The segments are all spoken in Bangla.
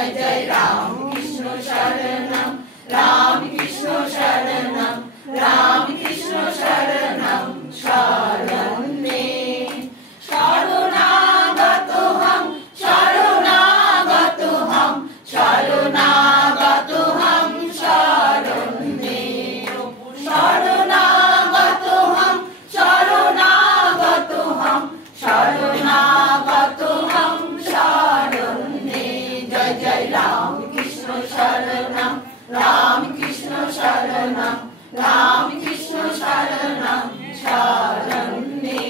जय जय राम कृष्ण शरणम राम कृष्ण शरणम राम कृष्ण शरणम शरणे शरणागतोऽहं शरणागतोऽहं शरणागतोऽहं शरणे शरणागतोऽहं शरणागतोऽहं शरणागतोऽहं शरणे जय जय राम कृष्ण शरणम राम कृष्ण शरणम राम कृष्ण शरणम शरणे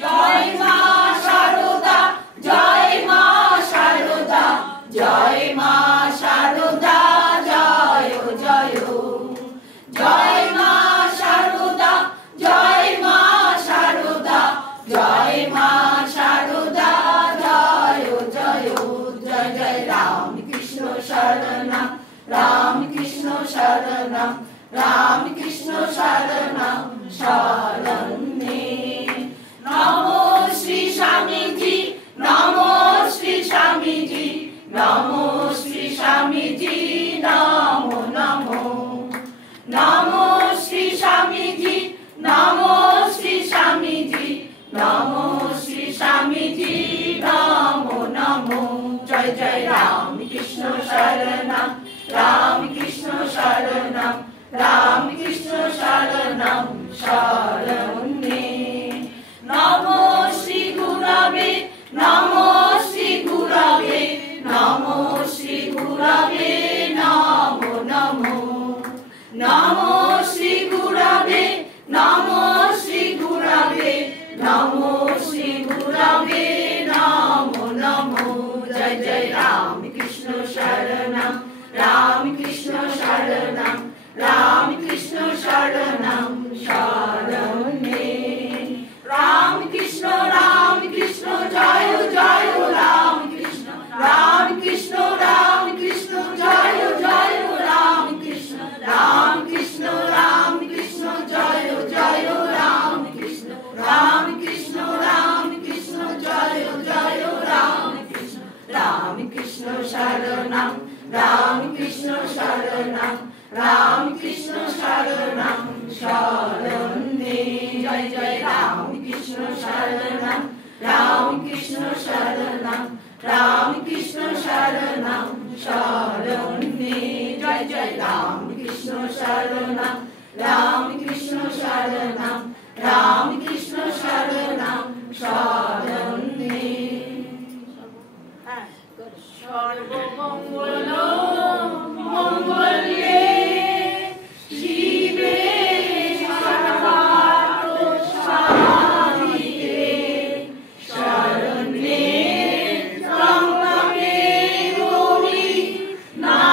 जय मां शारदा जय मां शारदा जय मां शारदा जय जय जय मां शारदा जय मां शारदा जय मां शारदा जय जय जय जय राम कृष्ण शरणम राम कृष्ण शरणम राम कृष्ण शरणम शरणे नमो श्री स्वामी जी नमो श्री स्वामी जी नमो श्री स्वामी जी नमो नमो नमो श्री स्वामी जी नमो श्री स्वामी जी नमो श्री स्वामी जी नमो नमो जय जय राम कृष्ण शरणम राम कृष्ण शरणम राम कृष्ण शरणम शरणे नमो श्री गुरवे नमो श्री गुरवे नमो श्री गुरवे नमो नमो नमो श्री गुरवे नमो श्री गुरवे नमो श्री गुरवे नमो नमो जय जय राम कृष्ण शरणम राम कृष्ण शरणम राम कृष्ण शरणम शरणे राम कृष्ण जय जय राम कृष्ण जय जय राम कृष्ण जय जय राम कृष्ण जय जय राम कृष्ण शरणम राम कृष्ण शरणम राम कृष्ण शरणम शरणे जय जय राम कृष्ण शरणम राम कृष्ण शरणम राम कृष्ण शरणम शरणे जय जय राम कृष्ण शरणम राम कृष्ण शरणम राम कृष्ण शरणम शरणे सर्वमंगल मंगल्ये शिवे सर्वार्थ साधिके शरण्ये त्र्यंबके गौरी नारायणी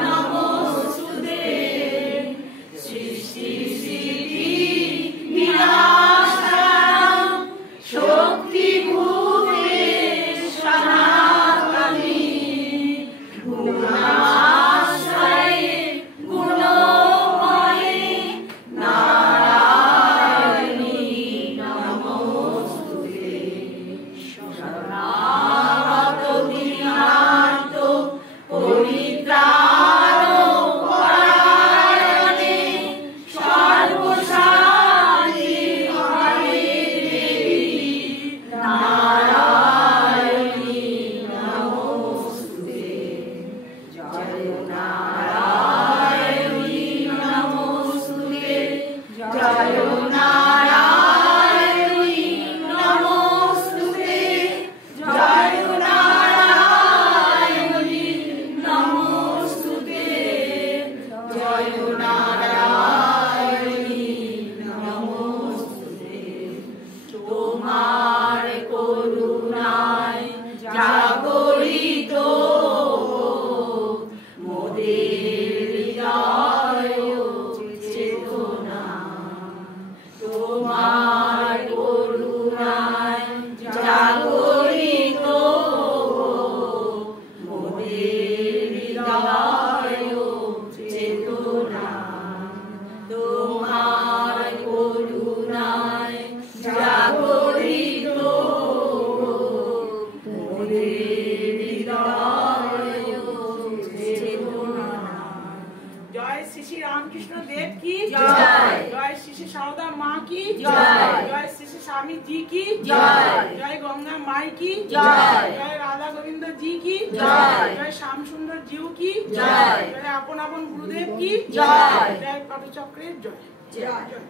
नमोस्तुते सृष्टि सिद्धि विनाशनं शक्तिभूते सनातन জয় শ্রী শ্রী রামকৃষ্ণ দেব কি জয়। জয় শ্রী শ্রী সারদা মা কি জয়। জয় শ্রী শ্রী স্বামী জি কি জয়। জয় গঙ্গা মাই কি জয়। জয় রাধা গোবিন্দ জি কি জয়। জয় শ্যাম সুন্দর জিউ কি জয়। জয় আপন আপন গুরুদেব কি জয়। জয় পাঠচক্রের জয় জয়। জয়।